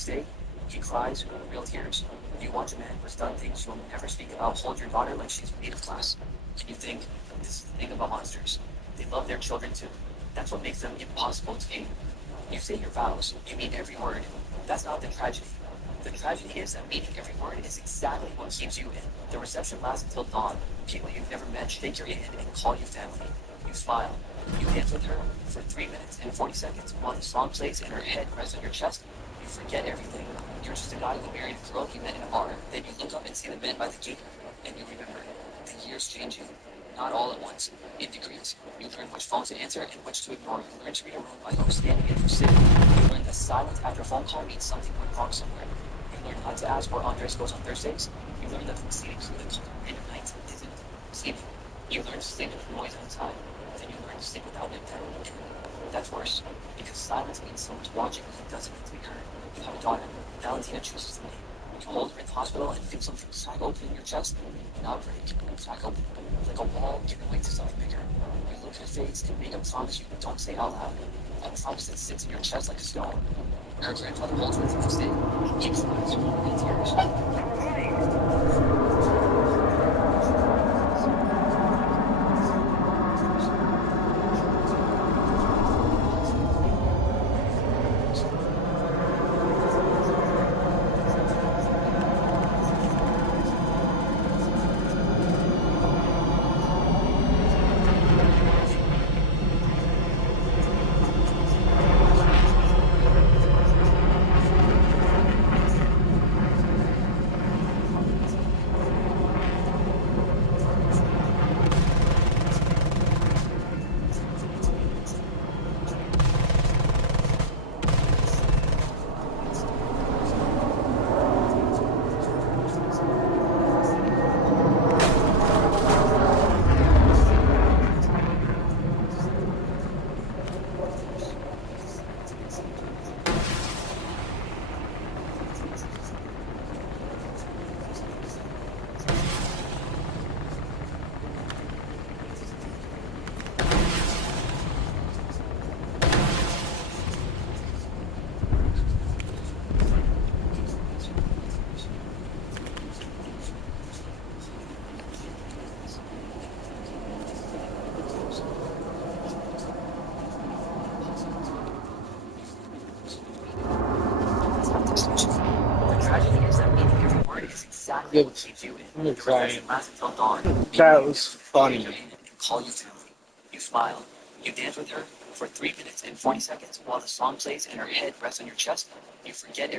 next day, he cries real tears. You watch a man who's done things you'll never speak about hold your daughter like she's made of glass. And you think, this is the thing about monsters. They love their children too. That's what makes them impossible to tame. You say your vows, you mean every word. That's not the tragedy. The tragedy is that meaning every word is exactly what keeps you in. The reception lasts until dawn. People you've never met shake your hand and call you family. You smile. You dance with her for 3 minutes and 40 seconds while the song plays and her head rests on your chest. You forget everything. You're just a guy who married a girl he met in a bar. Then you look up and see the men by the gate, and you remember. The years change you. Not all at once. In degrees. You learn which phones to answer and which to ignore. You learn to read a room by who's standing and who's sitting. You learn that silence after a phone call means something went wrong somewhere. You learn not to ask where Andres goes on Thursdays. You learn that sleeping through the cold random nights isn't sleeping. You learn to sleep with noise outside. Then you learn to sleep without impact. And that's worse. Because silence means someone's watching who doesn't need to be heard. You have a daughter. Valentina chooses the name. You hold her in the hospital and feel something sag open in your chest. Not break. Sag open. Like a wall giving way to something bigger. You look at her face and make a promise you don't say out loud. A promise that sits in your chest like a stone. Her grandfather holds her the next day. He cries in tears. The tragedy is that meaning every word is exactly what keeps you in. The reception lasts until dawn. That was Shake your funny. hand and call you family. You smile. You dance with her for 3 minutes and 40 seconds while the song plays and her head rests on your chest. You forget